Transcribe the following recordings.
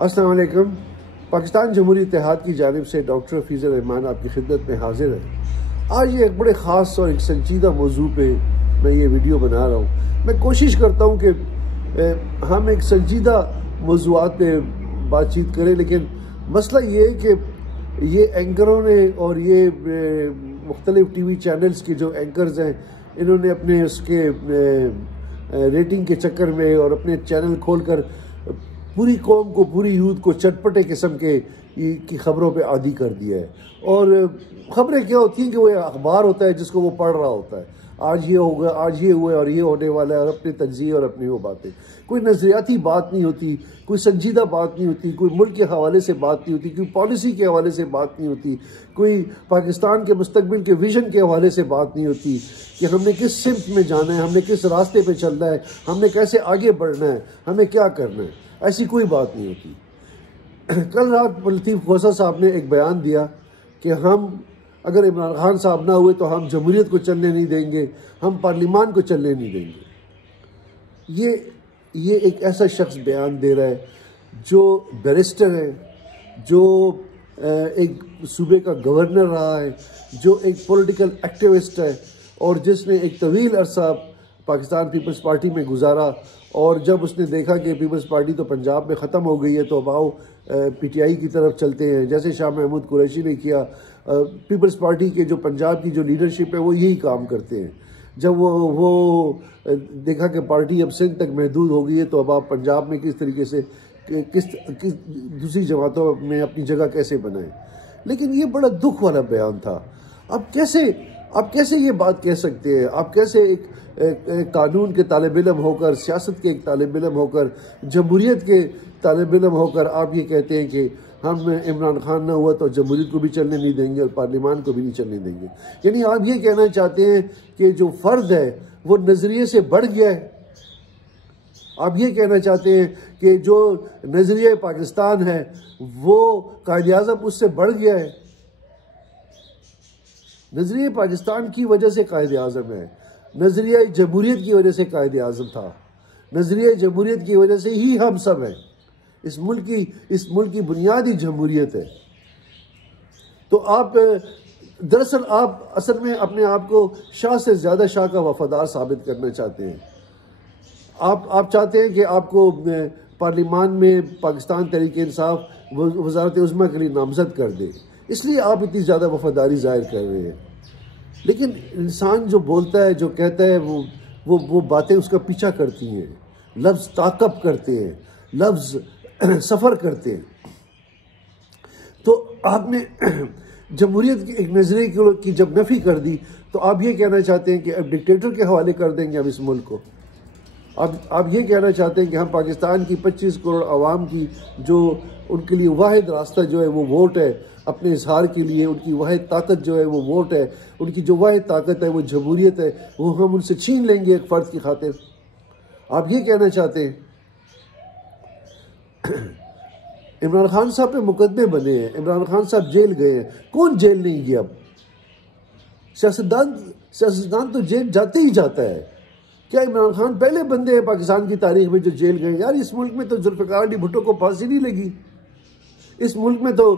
السلام علیکم۔ پاکستان جمہوری اتحاد کی جانب سے ڈاکٹر حفیظ الرحمان آپ کی خدمت میں حاضر ہے۔ آج یہ ایک بڑے خاص اور ایک سنجیدہ موضوع پہ میں یہ ویڈیو بنا رہا ہوں۔ میں کوشش کرتا ہوں کہ ہم ایک سنجیدہ موضوعات پہ بات چیت کریں، لیکن مسئلہ یہ ہے کہ یہ اینکروں نے اور یہ مختلف ٹی وی چینلز کے جو اینکرز ہیں، انہوں نے اپنے اس کے ریٹنگ کے چکر میں اور اپنے چینل کھول کر پوری قوم کو، پوری یوتھ کو چٹپٹے قسم کی خبروں پہ عادی کر دیا ہے۔ اور خبریں کیا ہوتی ہیں کہ وہ اخبار ہوتا ہے جس کو وہ پڑھ رہا ہوتا ہے، آج یہ ہوگا، آج یہ ہوا ہے اور یہ ہونے والا ہے، اور اپنے تجزیے اور اپنی وہ باتیں، کوئی نظریاتی بات نہیں ہوتی، کوئی سنجیدہ بات نہیں ہوتی، کوئی ملک کے حوالے سے بات نہیں ہوتی، کوئی پالیسی کے حوالے سے بات نہیں ہوتی، کوئی پاکستان کے مستقبل کے ویژن کے حوالے سے بات نہیں ہوتی کہ ہم نے کس سمت میں جانا ہے، ہم نے کس راستے پہ چلنا ہے، ہم نے کیسے آگے بڑھنا ہے، ہمیں کیا کرنا ہے، ایسی کوئی بات نہیں ہوتی۔ کل رات لطیف خوسا صاحب نے ایک بیان دیا کہ ہم اگر عمران خان صاحب نہ ہوئے تو ہم جمہوریت کو چلنے نہیں دیں گے، ہم پارلیمان کو چلنے نہیں دیں گے۔ یہ ایک ایسا شخص بیان دے رہا ہے جو بیرسٹر ہے، جو ایک صوبے کا گورنر رہا ہے، جو ایک پولیٹیکل ایکٹیوسٹ ہے، اور جس نے ایک طویل عرصہ پاکستان پیپلز پارٹی میں گزارا، اور جب اس نے دیکھا کہ پیپلز پارٹی تو پنجاب میں ختم ہو گئی ہے تو اب آؤ پی ٹی آئی کی طرف چلتے ہیں، جیسے شاہ محمود قریشی نے کیا۔ پیپلز پارٹی کے جو پنجاب کی جو لیڈرشپ ہے وہ یہی کام کرتے ہیں۔ جب وہ دیکھا کہ پارٹی اب سندھ تک محدود ہو گئی ہے تو اب آپ پنجاب میں کس طریقے سے کس دوسری جماعتوں میں اپنی جگہ کیسے بنائیں۔ لیکن یہ بڑا دکھ والا بیان تھا۔ آپ کیسے یہ بات کہہ سکتے ہیں؟ آپ کیسے ایک قانون کے طالب علم ہو کر، سیاست کے ایک طالب علم ہو کر، جمہوریت کے طالب علم ہو کر آپ یہ کہتے ہیں کہ ہم عمران خان نہ ہوا تو جمہوریت کو بھی چلنے نہیں دیں گے اور پارلیمان کو بھی نہیں چلنے دیں گے؟ یعنی آپ یہ کہنا چاہتے ہیں کہ جو فرد ہے وہ نظریے سے بڑھ گیا ہے؟ آپ یہ کہنا چاہتے ہیں کہ جو نظریہ پاکستان ہے وہ قائد اعظم اس سے بڑھ گیا ہے؟ نظریہ پاکستان کی وجہ سے قائد اعظم ہے، نظریہ جمہوریت کی وجہ سے قائد اعظم تھا، نظریہ جمہوریت کی وجہ سے ہی ہم سب ہیں۔ اس ملک کی بنیادی جمہوریت ہے۔ تو دراصل آپ اصل میں اپنے آپ کو شاہ سے زیادہ شاہ کا وفادار ثابت کرنا چاہتے ہیں۔ آپ چاہتے ہیں کہ آپ کو پارلیمان میں پاکستان تحریک انصاف وزارت عظمیٰ کے لیے نامزد کر دے، اس لیے آپ اتنی زیادہ وفاداری ظاہر کر رہے ہیں۔ لیکن انسان جو بولتا ہے، جو کہتا ہے، وہ باتیں اس کا پیچھا کرتی ہیں، لفظ تعاقب کرتے ہیں، لفظ سفر کرتے ہیں۔ تو آپ نے جمہوریت کی ایک نظریے کی جب نفی کر دی تو آپ یہ کہنا چاہتے ہیں کہ اب ڈکٹیٹر کے حوالے کر دیں گے ہم اس ملک کو۔ آپ یہ کہنا چاہتے ہیں کہ ہم پاکستان کی 25 کروڑ عوام کی جو ان کے لیے واحد راستہ جو ہے وہ ووٹ ہے، اپنے اظہار کے لیے ان کی واحد طاقت جو ہے وہ ووٹ ہے، ان کی جو واحد طاقت ہے وہ جمہوریت ہے، وہ ہم ان سے چھین لیں گے ایک فرد کی خاطر؟ آپ یہ کہنا چاہتے ہیں؟ عمران خان صاحب پہ مقدمے بنے ہیں، عمران خان صاحب جیل گئے ہیں، کون جیل نہیں گیا؟ اب سیاستدان تو جیل جاتے ہی جاتا ہے۔ کیا عمران خان پہلے بندے ہیں پاکستان کی تاریخ میں جو جیل گئے؟ یار اس ملک میں تو ذوالفقار علی بھٹو کو پھانسی نہیں لگی، اس ملک میں تو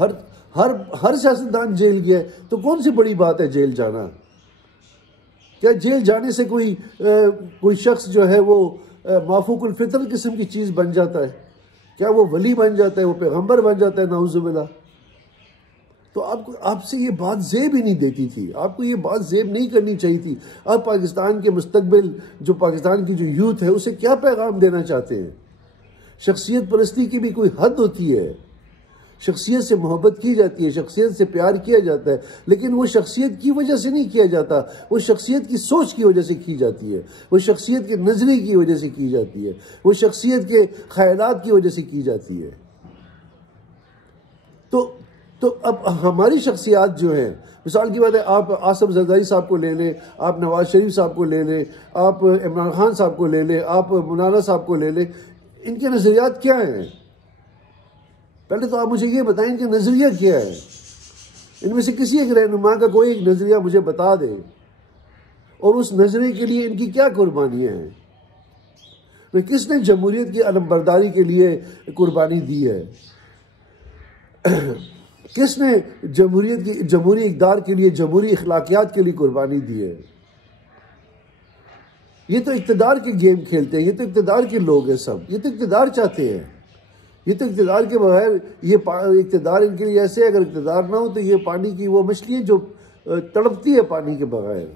ہر سیاستدان جیل گیا ہے، تو کون سی بڑی بات ہے جیل جانا؟ کیا جیل جانے سے کوئی شخص جو ہے وہ معفوق الفطر قسم کی چیز بن جاتا ہے؟ کیا وہ ولی بن جاتا ہے، وہ پیغمبر بن جاتا ہے؟ نعوذ باللہ۔ تو آپ سے یہ بات زیب ہی نہیں دیتی تھی، آپ کو یہ بات زیب نہیں کرنی چاہیے تھی۔ آپ پاکستان کے مستقبل، جو پاکستان کی جو یوتھ ہے، اسے کیا پیغام دینا چاہتے ہیں؟ شخصیت پرستی کی بھی کوئی حد ہوتی ہے، شخصیت سے محبت کی جاتی ہے، شخصیت سے پیار کیا جاتا ہے، لیکن وہ شخصیت کی وجہ سے نہیں کیا جاتا، وہ شخصیت کی سوچ کی وجہ سے کی جاتی ہے، وہ شخصیت کے نظریے کی وجہ سے کی جاتی ہے، وہ شخصیت کے خیالات کی وجہ سے کی جاتی ہے۔ تو اب ہماری شخصیات جو ہیں، مثال کی بات ہے، آپ آصف زرداری صاحب کو لے لیں، آپ نواز شریف صاحب کو لے لیں، آپ عمران خان صاحب کو لے لیں، آپ مولانا صاحب کو لے لیں، ان کے نظریات کیا ہیں؟ پہلے تو آپ مجھے یہ بتائیں کہ نظریہ کیا ہے؟ ان میں سے کسی ایک رہنما کا کوئی ایک نظریہ مجھے بتا دے، اور اس نظریے کے لیے ان کی کیا قربانیاں ہیں۔ تو کس نے جمہوریت کی علمبرداری کے لیے قربانی دی ہے؟ کس نے جمہوریت کی جمہوری اقدار کے لیے، جمہوری اخلاقیات کے لیے قربانی دی ہے؟ یہ تو اقتدار کے گیم کھیلتے ہیں، یہ تو اقتدار کے لوگ ہیں سب، یہ تو اقتدار چاہتے ہیں، یہ تو اقتدار کے بغیر، یہ اقتدار ان کے لیے ایسے ہے، اگر اقتدار نہ ہو تو یہ پانی کی وہ مچھلی ہے جو تڑپتی ہے پانی کے بغیر۔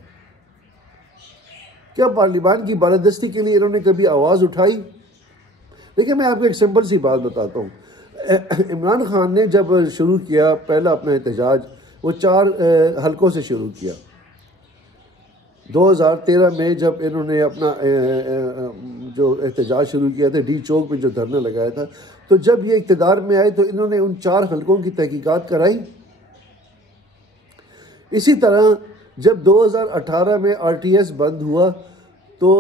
کیا پارلیمان کی بالادستی کے لیے انہوں نے کبھی آواز اٹھائی؟ دیکھیں میں آپ کو ایک سمپل سی بات بتاتا ہوں۔ عمران خان نے جب شروع کیا پہلا اپنا احتجاج، وہ 4 حلقوں سے شروع کیا۔ 2013 میں جب انہوں نے اپنا جو احتجاج شروع کیا تھا ڈی چوک میں جو دھرنا لگایا تھا، تو جب یہ اقتدار میں آئے تو انہوں نے ان 4 حلقوں کی تحقیقات کرائی۔ اسی طرح جب 2018 میں RTS بند ہوا تو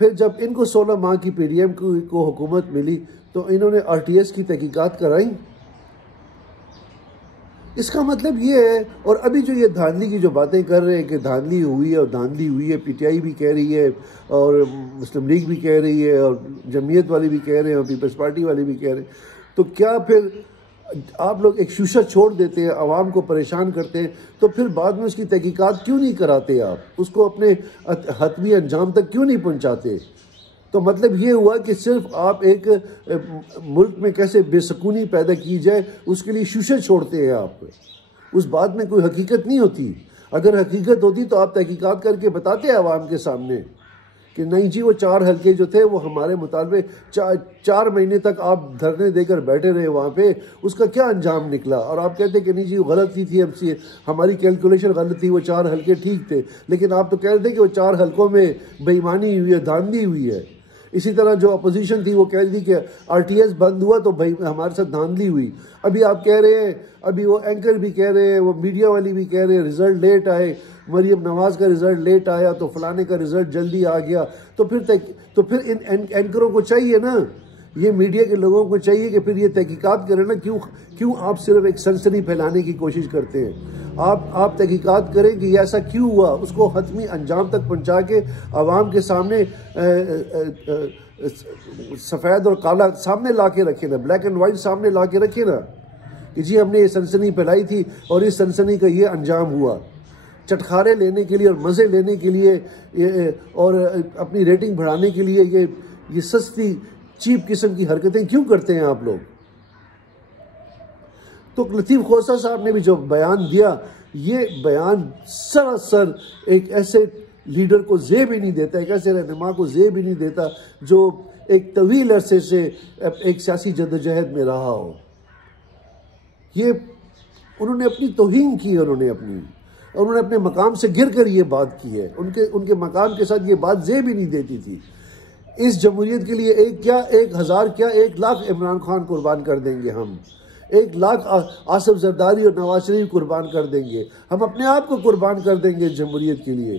پھر جب ان کو 16 ماہ کی PDM کو حکومت ملی تو انہوں نے RTS کی تحقیقات کرائی۔ اس کا مطلب یہ ہے، اور ابھی جو یہ دھاندلی کی جو باتیں کر رہے ہیں کہ دھاندلی ہوئی ہے اور دھاندلی ہوئی ہے، PTI بھی کہہ رہی ہے اور مسلم لیگ بھی کہہ رہی ہے اور جمعیت والی بھی کہہ رہے ہیں اور پیپلز پارٹی والے بھی کہہ رہے ہیں، تو کیا پھر آپ لوگ ایک شوشہ چھوڑ دیتے ہیں، عوام کو پریشان کرتے ہیں، تو پھر بعد میں اس کی تحقیقات کیوں نہیں کراتے؟ آپ اس کو اپنے حتمی انجام تک کیوں نہیں پہنچاتے؟ تو مطلب یہ ہوا کہ صرف آپ ایک ملک میں کیسے بے سکونی پیدا کی جائے اس کے لیے شوشے چھوڑتے ہیں آپ، اس بات میں کوئی حقیقت نہیں ہوتی۔ اگر حقیقت ہوتی تو آپ تحقیقات کر کے بتاتے عوام کے سامنے کہ نہیں جی وہ 4 حلقے جو تھے وہ ہمارے مطالبے 4 مہینے تک آپ دھرنے دے کر بیٹھے رہے وہاں پہ، اس کا کیا انجام نکلا؟ اور آپ کہتے کہ نہیں جی وہ غلط ہی تھی، ہماری کیلکولیشن غلط تھی، وہ 4 حلقے ٹھیک تھے، لیکن آپ تو کہہ رہے تھے کہ وہ 4 حلقوں میں بے ایمانی ہوئی ہے، دھاندلی ہوئی ہے۔ اسی طرح جو اپوزیشن تھی وہ کہہ رہی تھی کہ RTS بند ہوا تو بھائی ہمارے ساتھ دھاندلی ہوئی۔ ابھی آپ کہہ رہے ہیں، ابھی وہ اینکر بھی کہہ رہے ہیں، وہ میڈیا والی بھی کہہ رہے ہیں رزلٹ لیٹ آئے، مریم نواز کا رزلٹ لیٹ آیا تو فلانے کا رزلٹ جلدی آ گیا۔ تو پھر ان اینکروں کو چاہیے نا، یہ میڈیا کے لوگوں کو چاہیے کہ پھر یہ تحقیقات کریں نا، کیوں آپ صرف ایک سنسنی پھیلانے کی کوشش کرتے ہیں؟ آپ تحقیقات کریں کہ یہ ایسا کیوں ہوا، اس کو حتمی انجام تک پہنچا کے عوام کے سامنے سفید اور کالا سامنے لا کے رکھے نا، بلیک اینڈ وائٹ سامنے لا کے رکھے نا کہ جی ہم نے یہ سنسنی پھیلائی تھی اور اس سنسنی کا یہ انجام ہوا۔ چٹخارے لینے کے لیے اور مزے لینے کے لیے اور اپنی ریٹنگ بڑھانے کے لیے یہ سستی چیپ قسم کی حرکتیں کیوں کرتے ہیں آپ لوگ؟ تو لطیف خوسا صاحب نے بھی جو بیان دیا، یہ بیان سراسر ایک ایسے لیڈر کو زیب ہی نہیں دیتا، ایک ایسے رہنما کو زیب ہی نہیں دیتا جو ایک طویل عرصے سے ایک سیاسی جدوجہد میں رہا ہو۔ یہ انہوں نے اپنی توہین کی، انہوں نے اپنے مقام سے گر کر یہ بات کی ہے، ان کے مقام کے ساتھ یہ بات زیب ہی نہیں دیتی تھی۔ اس جمہوریت کے لیے 1,000 کیا 1,00,000 عمران خان قربان کر دیں گے ہم، 1,00,000 آصف زرداری اور نواز شریف قربان کر دیں گے، ہم اپنے آپ کو قربان کر دیں گے جمہوریت کے لیے۔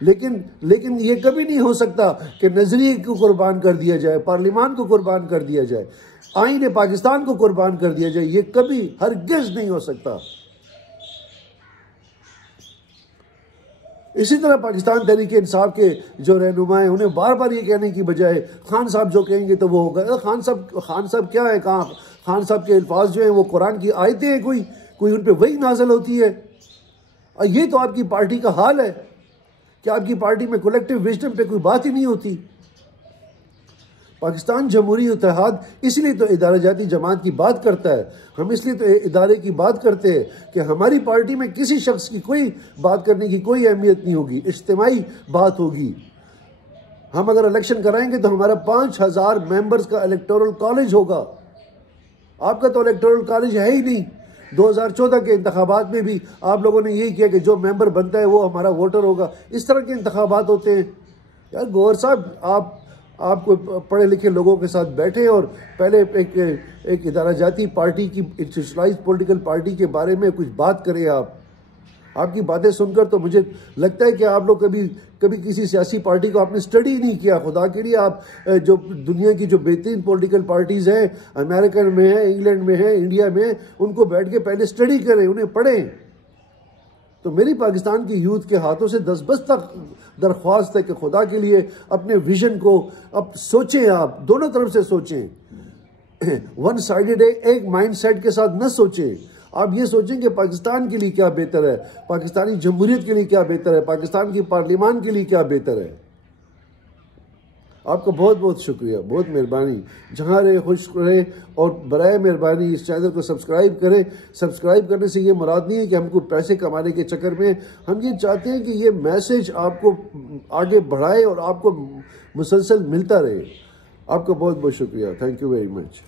لیکن یہ کبھی نہیں ہو سکتا کہ نظریے کو قربان کر دیا جائے، پارلیمان کو قربان کر دیا جائے، آئین پاکستان کو قربان کر دیا جائے، یہ کبھی ہرگز نہیں ہو سکتا۔ اسی طرح پاکستان تحریک انصاف کے جو رہنما ہیں، انہیں بار بار یہ کہنے کی بجائے خان صاحب جو کہیں گے تو وہ ہوگا۔ خان صاحب کیا ہے؟ کہاں خان صاحب کے الفاظ جو ہیں وہ قرآن کی آیتیں ہیں، کوئی ان پہ وہی نازل ہوتی ہے؟ اور یہ تو آپ کی پارٹی کا حال ہے کہ آپ کی پارٹی میں کولیکٹیو وزڈم پہ کوئی بات ہی نہیں ہوتی۔ پاکستان جمہوری اتحاد اس لیے تو ادارہ جاتی جماعت کی بات کرتا ہے، ہم اس لیے تو ادارے کی بات کرتے ہیں کہ ہماری پارٹی میں کسی شخص کی کوئی بات کرنے کی کوئی اہمیت نہیں ہوگی، اجتماعی بات ہوگی۔ ہم اگر الیکشن کرائیں گے تو ہمارا 5,000 ممبرز کا الیکٹورل کالج ہوگا، آپ کا تو الیکٹورل کالج ہے ہی نہیں۔ 2014 کے انتخابات میں بھی آپ لوگوں نے یہی کیا کہ جو ممبر بنتا ہے وہ ہمارا ووٹر ہوگا، اس طرح کے انتخابات ہوتے ہیں۔ یار گوہر صاحب، آپ کو پڑھے لکھے لوگوں کے ساتھ بیٹھے اور پہلے ایک ادارہ جاتی پارٹی کی، انسٹیٹیوشنلائز پولیٹیکل پارٹی کے بارے میں کچھ بات کریں۔ آپ کی باتیں سن کر تو مجھے لگتا ہے کہ آپ لوگ کبھی کسی سیاسی پارٹی کو آپ نے اسٹڈی نہیں کیا۔ خدا کے لیے آپ جو دنیا کی جو بہترین پولیٹیکل پارٹیز ہیں، امریکن میں ہیں، انگلینڈ میں ہیں، انڈیا میں ہیں، ان کو بیٹھ کے پہلے اسٹڈی کریں، انہیں پڑھیں۔ تو میری پاکستان کی یوتھ کے ہاتھوں سے درخواست ہے کہ خدا کے لیے اپنے ویژن کو اب سوچیں، آپ دونوں طرف سے سوچیں، ون سائیڈڈ ایک مائنڈ سیٹ کے ساتھ نہ سوچیں۔ آپ یہ سوچیں کہ پاکستان کے لیے کیا بہتر ہے، پاکستانی جمہوریت کے لیے کیا بہتر ہے، پاکستان کی پارلیمان کے لیے کیا بہتر ہے۔ آپ کا بہت بہت شکریہ، بہت مہربانی۔ جہاں رہے خوش رہے، اور برائے مہربانی اس چینل کو سبسکرائب کریں۔ سبسکرائب کرنے سے یہ مراد نہیں ہے کہ ہم کو پیسے کمانے کے چکر میں، ہم یہ چاہتے ہیں کہ یہ میسج آپ کو آگے بڑھائے اور آپ کو مسلسل ملتا رہے۔ آپ کا بہت بہت شکریہ، تھینک یو ویری مچ۔